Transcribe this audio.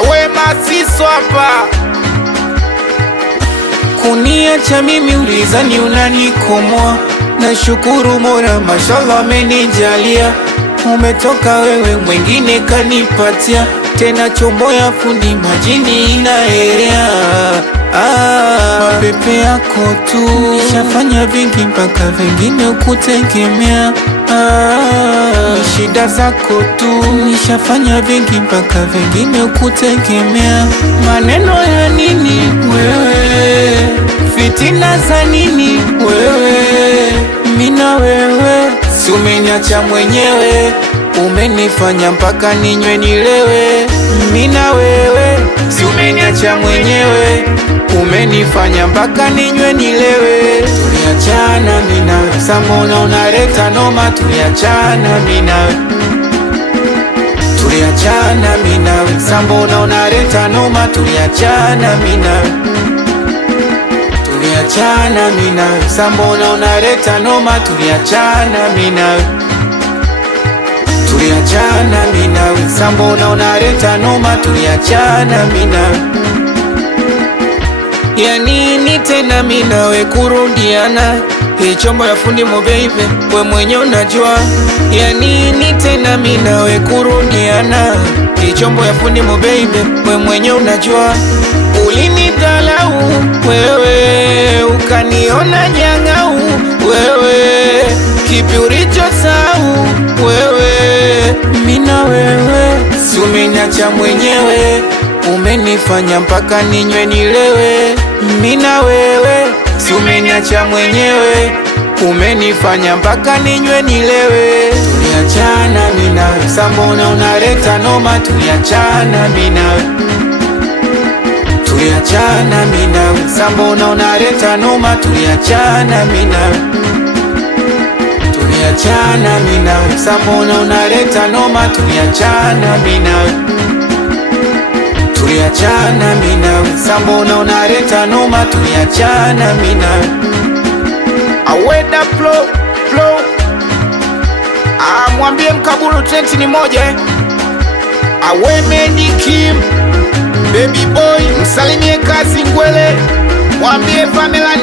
Awe Masiso hapa. Kuniacha mimi ulizani unanikomoa, na shukuru Mola mashallah amenijalia. Umetoka wewe mwengine kanipatia, tena chombo ya fundi majini inaelea. Mapepe yako tu nishafanya vingi mpaka vingine ukutegemea. Shida zako tu nishafanya vingi mpaka vingine ukutegemea. Maneno ya nini wewe, fitina za nini wewe, mina wewe si umeniacha mwenyewe, umenifanya mpaka ninywe nilewe. Mina wewe si umeniacha mwenyewe, umenifanya mpaka ninywe nilewe. Tuliachana mina we, samona unaleta noma. Tuliachana mina we, tuliachana mina we, samona unaleta noma. Tuliachana mina we, tuliachana mina we, samona unaleta noma. Tuliachana mina we, tuliachana mina we, samona unaleta noma. Tuliachana mina we. Ya nini tena mina we kurudiana? Hii chombo ya fundi mo baby, we mwenye unajua. Ya nini tena mina we kurudiana? Hii chombo ya fundi mo baby, we mwenye unajua. Ulinidhalau wewe, ukaniona nyang'au wewe, kipi ulichosahau wewe? Mina wewe si umeniacha mwenyewe, umenifanya mpaka ninywe nilewe. Mina wewe si umeniacha mwenyewe, umenifanya mpaka ninywe nilewe. Tuliachana mina we, sambona unaleta noma. Tuliachana mina we, tuliachana mina we, sambona unaleta noma. Tuliachana mina we, tuliachana mina we, sambona unaleta noma. Tuliachana mina we, tuliachana mina we, sambona unaleta noma. Tuliachana mina we. Aweda flow. Mwambie Mkaburu Trent ni moja Awe Medi Kim, Baby Boy, msalimie Kazi Ngwele, mwambie Famela